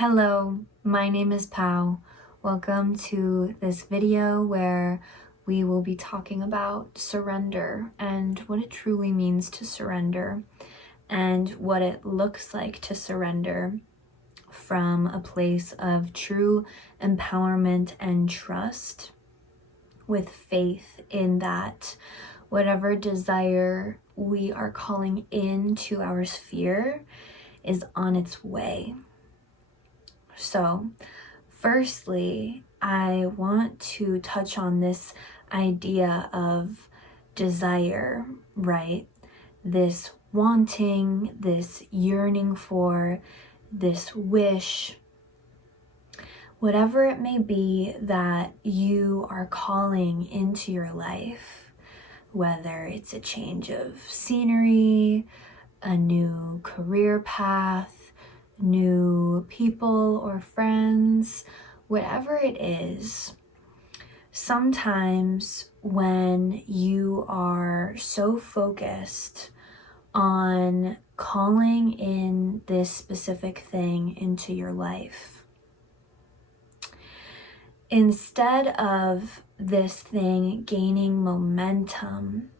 Hello, my name is Pau. Welcome to this video where we will be talking about surrender and what it truly means to surrender and what it looks like to surrender from a place of true empowerment and trust, with faith in that whatever desire we are calling into our sphere is on its way. So, firstly, I want to touch on this idea of desire, right? This wanting, this yearning for, this wish, whatever it may be that you are calling into your life, whether it's a change of scenery, a new career path, new people or friends, whatever it is. Sometimes when you are so focused on calling in this specific thing into your life, instead of this thing gaining momentum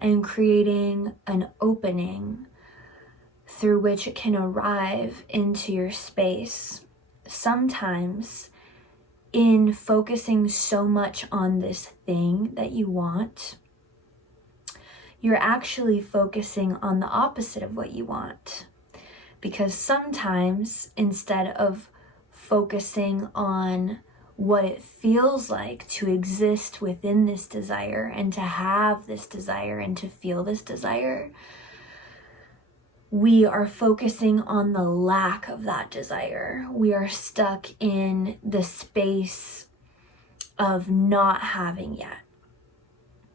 and creating an opening through which it can arrive into your space, sometimes in focusing so much on this thing that you want, you're actually focusing on the opposite of what you want. Because sometimes instead of focusing on what it feels like to exist within this desire and to have this desire and to feel this desire, we are focusing on the lack of that desire. We are stuck in the space of not having yet.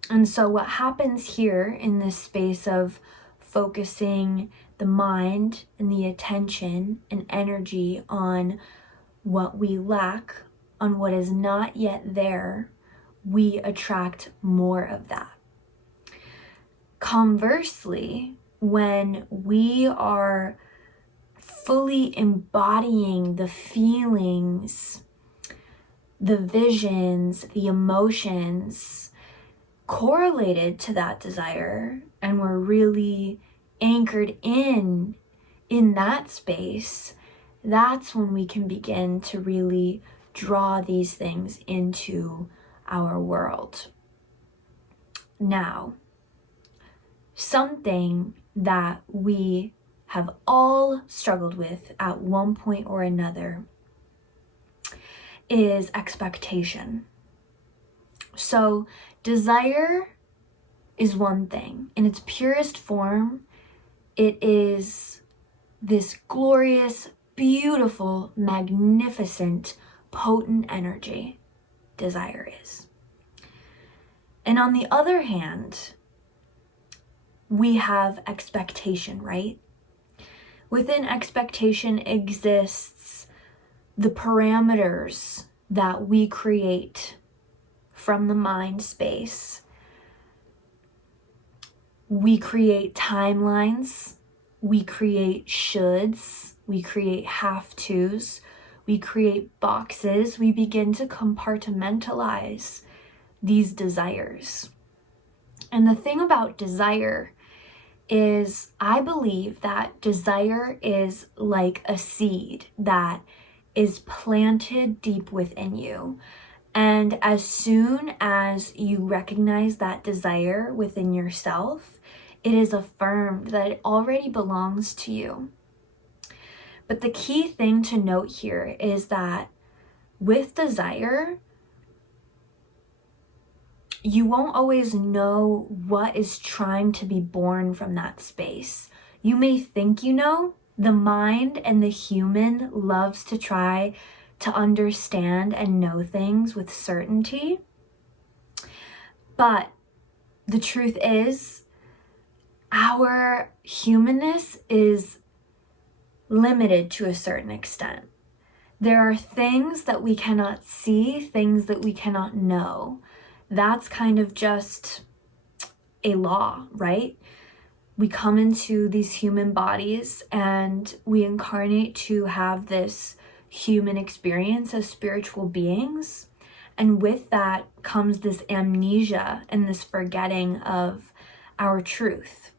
And so what happens here in this space of focusing the mind and the attention and energy on what we lack, on what is not yet there, we attract more of that. Conversely, when we are fully embodying the feelings, the visions, the emotions correlated to that desire, and we're really anchored in that space, that's when we can begin to really draw these things into our world. Now, something that we have all struggled with at one point or another is expectation. So desire is one thing. In its purest form, it is this glorious, beautiful, magnificent, potent energy. Desire is. And on the other hand, we have expectation, right? Within expectation exists the parameters that we create from the mind space. We create timelines, we create shoulds, we create have-tos, we create boxes, we begin to compartmentalize these desires. And the thing about desire is, I believe that desire is like a seed that is planted deep within you. And as soon as you recognize that desire within yourself, it is affirmed that it already belongs to you. But the key thing to note here is that with desire, you won't always know what is trying to be born from that space. You may think you know. The mind and the human loves to try to understand and know things with certainty. But the truth is, our humanness is limited to a certain extent. There are things that we cannot see, things that we cannot know. That's kind of just a law, right? we come into these human bodies and we incarnate to have this human experience as spiritual beings. And with that comes this amnesia and this forgetting of our truth.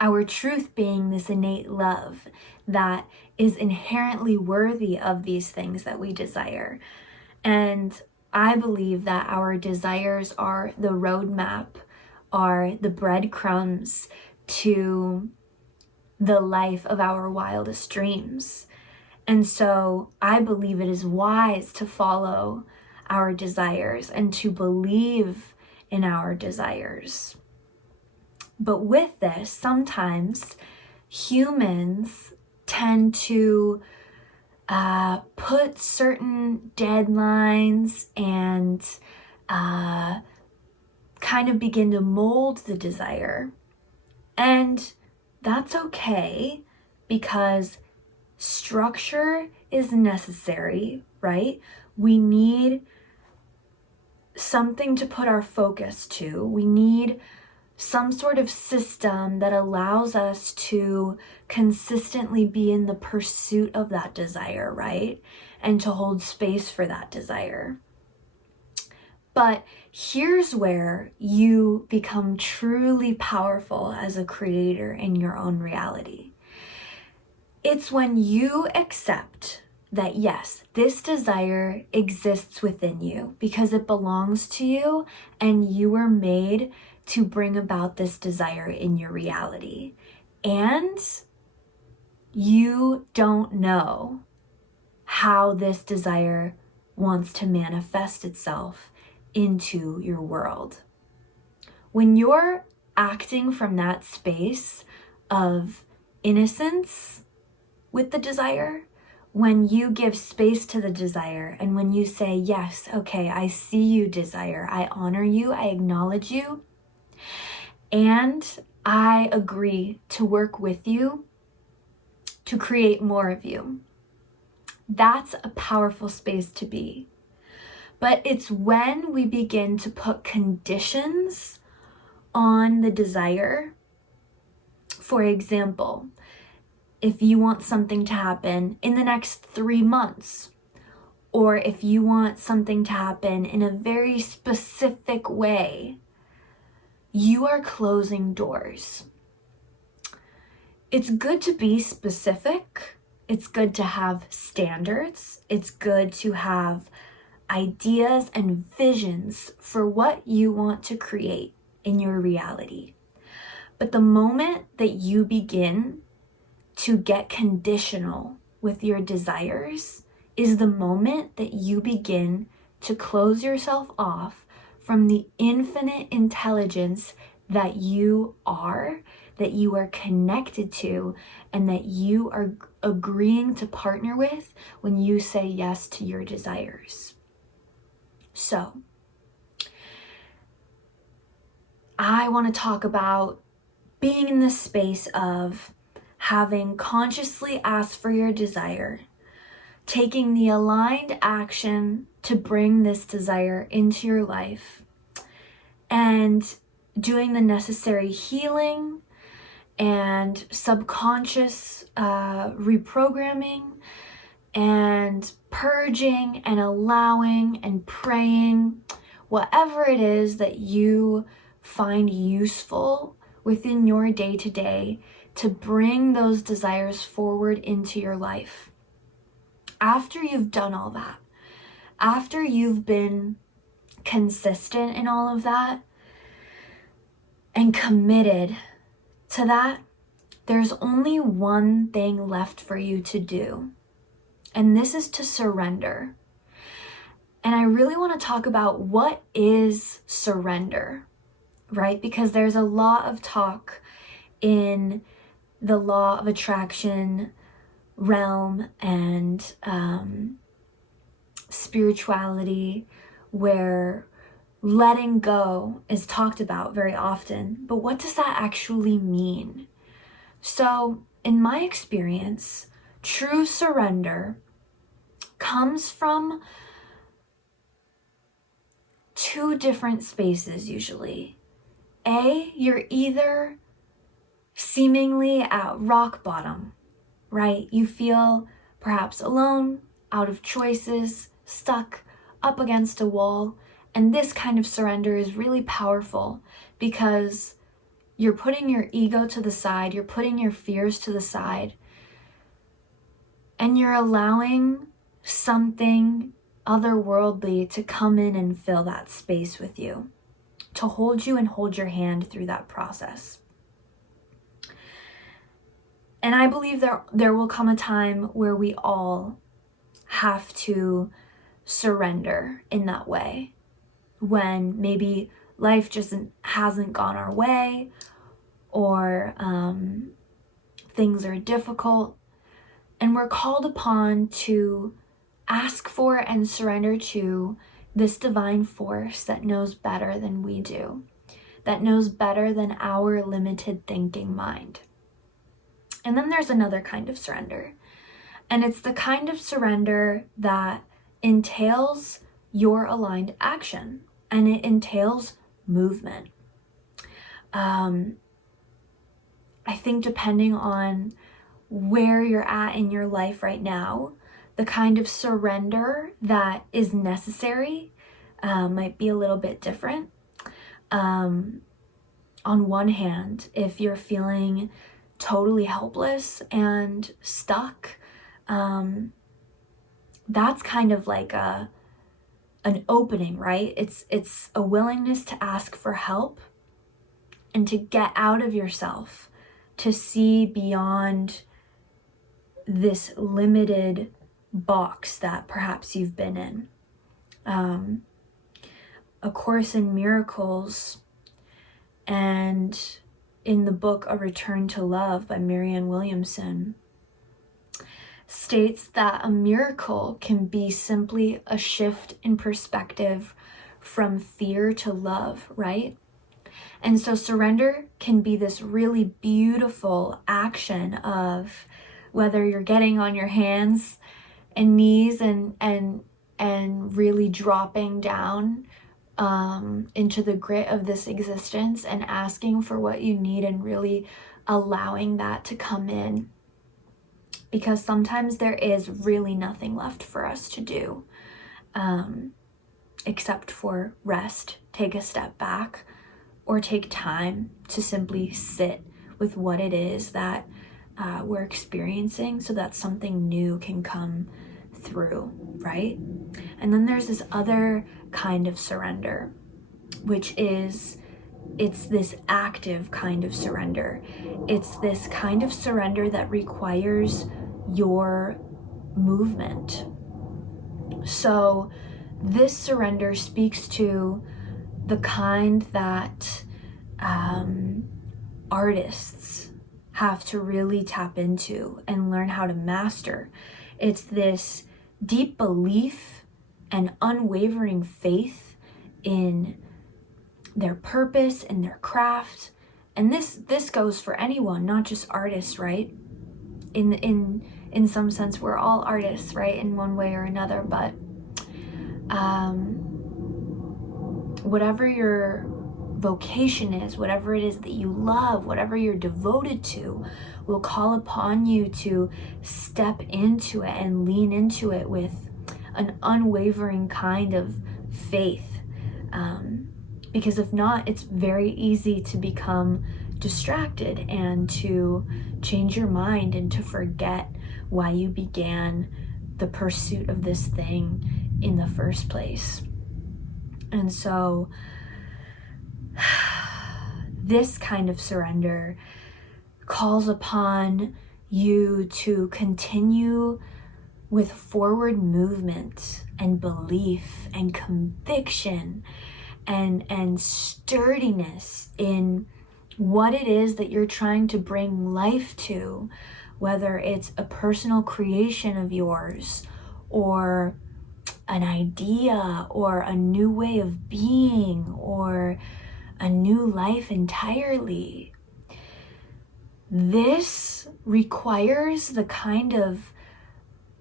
Our truth being this innate love that is inherently worthy of these things that we desire. And I believe that our desires are the roadmap, are the breadcrumbs to the life of our wildest dreams. And so I believe it is wise to follow our desires and to believe in our desires. But with this, sometimes humans tend to put certain deadlines and kind of begin to mold the desire. And that's okay, because structure is necessary, right? We need something to put our focus to. We need some sort of system that allows us to consistently be in the pursuit of that desire, right? And to hold space for that desire. But here's where you become truly powerful as a creator in your own reality. It's when you accept that, yes, this desire exists within you because it belongs to you and you were made to bring about this desire in your reality. And you don't know how this desire wants to manifest itself into your world. When you're acting from that space of innocence with the desire, when you give space to the desire and when you say, yes, okay, I see you, desire, I honor you, I acknowledge you, and I agree to work with you to create more of you. That's a powerful space to be. But it's when we begin to put conditions on the desire. For example, if you want something to happen in the next 3 months, or if you want something to happen in a very specific way, you are closing doors. It's good to be specific. It's good to have standards. It's good to have ideas and visions for what you want to create in your reality. But the moment that you begin to get conditional with your desires is the moment that you begin to close yourself off from the infinite intelligence that you are connected to, and that you are agreeing to partner with when you say yes to your desires. So, I want to talk about being in the space of having consciously asked for your desire, taking the aligned action to bring this desire into your life, and doing the necessary healing and subconscious reprogramming and purging and allowing and praying, whatever it is that you find useful within your day-to-day to bring those desires forward into your life. After you've done all that, after you've been consistent in all of that and committed to that, there's only one thing left for you to do, and this is to surrender. And I really want to talk about what is surrender, right? Because there's a lot of talk in the law of attraction realm and spirituality where letting go is talked about very often. But what does that actually mean? So, in my experience, true surrender comes from two different spaces usually. You're either seemingly at rock bottom, right? You feel perhaps alone, out of choices, stuck up against a wall. And this kind of surrender is really powerful because you're putting your ego to the side, you're putting your fears to the side, and you're allowing something otherworldly to come in and fill that space with you, to hold you and hold your hand through that process. And I believe there will come a time where we all have to surrender in that way, when maybe life just hasn't gone our way, or things are difficult, and we're called upon to ask for and surrender to this divine force that knows better than we do, that knows better than our limited thinking mind. And then there's another kind of surrender, and it's the kind of surrender that entails your aligned action, and it entails movement. I think depending on where you're at in your life right now, the kind of surrender that is necessary might be a little bit different. On one hand, if you're feeling totally helpless and stuck, that's kind of like an opening, right? It's a willingness to ask for help and to get out of yourself, to see beyond this limited box that perhaps you've been in. A Course in Miracles and in the book A Return to Love by Marianne Williamson states that a miracle can be simply a shift in perspective from fear to love, right? And so surrender can be this really beautiful action of whether you're getting on your hands and knees and really dropping down into the grit of this existence and asking for what you need and really allowing that to come in. Because sometimes there is really nothing left for us to do except for rest, take a step back, or take time to simply sit with what it is that we're experiencing so that something new can come through, right? And then there's this other kind of surrender, which is, it's this active kind of surrender. It's this kind of surrender that requires your movement. So this surrender speaks to the kind that artists have to really tap into and learn how to master. It's this deep belief and unwavering faith in their purpose and their craft. And this goes for anyone, not just artists, right? In some sense, we're all artists, right? In one way or another, but whatever your vocation is, whatever it is that you love, whatever you're devoted to, will call upon you to step into it and lean into it with an unwavering kind of faith. Because if not, it's very easy to become distracted and to change your mind and to forget why you began the pursuit of this thing in the first place. And so this kind of surrender calls upon you to continue with forward movement and belief and conviction and sturdiness in what it is that you're trying to bring life to, whether it's a personal creation of yours or an idea or a new way of being or a new life entirely. This requires the kind of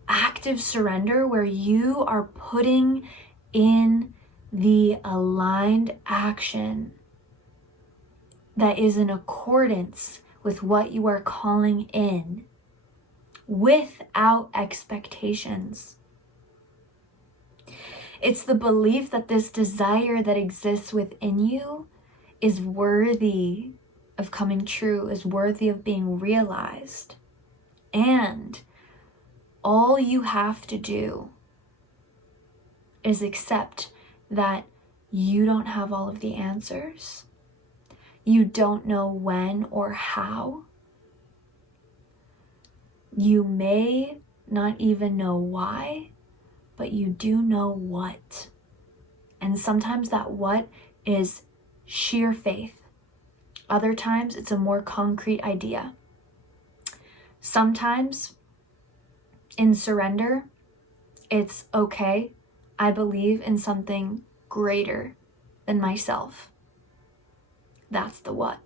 active surrender where you are putting in the aligned action that is in accordance with what you are calling in without expectations. It's the belief that this desire that exists within you is worthy of coming true, is worthy of being realized. And all you have to do is accept that you don't have all of the answers. You don't know when or how. You may not even know why, but you do know what. And sometimes that what is sheer faith. Other times it's a more concrete idea. Sometimes in surrender, it's okay, I believe in something greater than myself. That's the what.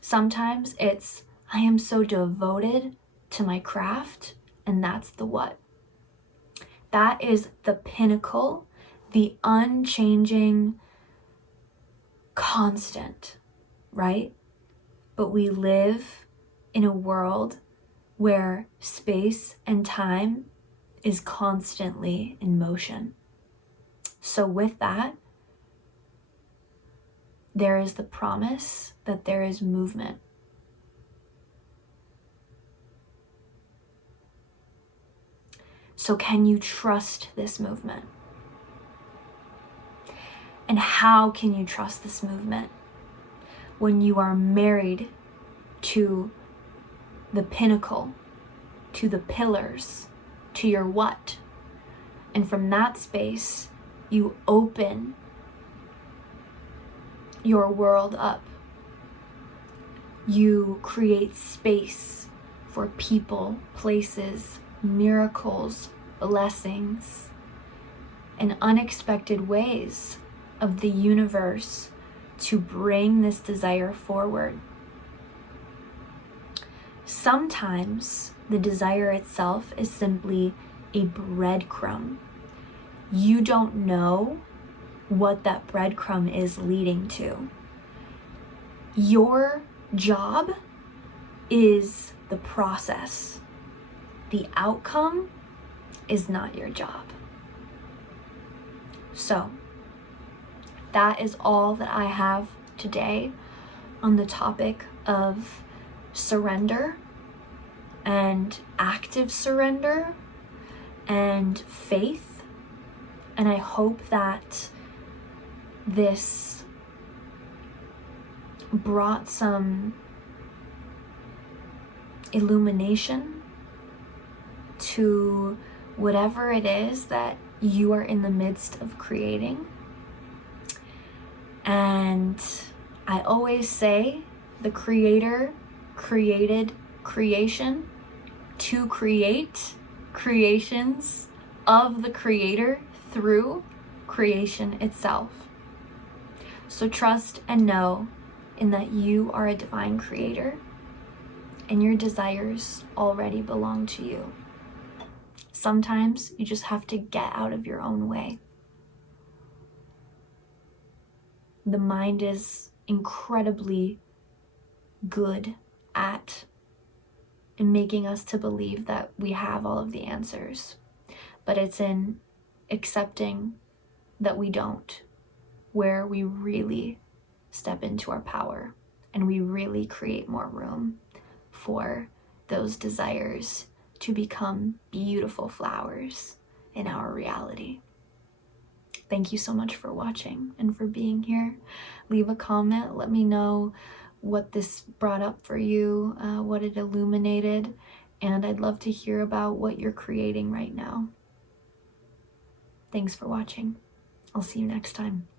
Sometimes it's I am so devoted to my craft, and that's the what. That is the pinnacle, the unchanging constant, right? But we live in a world where space and time is constantly in motion. So with that, there is the promise that there is movement. So can you trust this movement? And how can you trust this movement when you are married to the pinnacle, to the pillars, to your what? And from that space, you open your world up. You create space for people, places, miracles, blessings, and unexpected ways of the universe to bring this desire forward. Sometimes the desire itself is simply a breadcrumb. You don't know what that breadcrumb is leading to. Your job is the process. The outcome is not your job. So, that is all that I have today on the topic of surrender and active surrender and faith. And I hope that this brought some illumination to whatever it is that you are in the midst of creating. And I always say the Creator created creation to create creations of the Creator through creation itself. So trust and know in that you are a divine creator and your desires already belong to you. Sometimes you just have to get out of your own way. The mind is incredibly good at making us to believe that we have all of the answers, but it's in accepting that we don't where we really step into our power and we really create more room for those desires to become beautiful flowers in our reality. Thank you so much for watching and for being here. Leave a comment. Let me know what this brought up for you, what it illuminated, and I'd love to hear about what you're creating right now. Thanks for watching. I'll see you next time.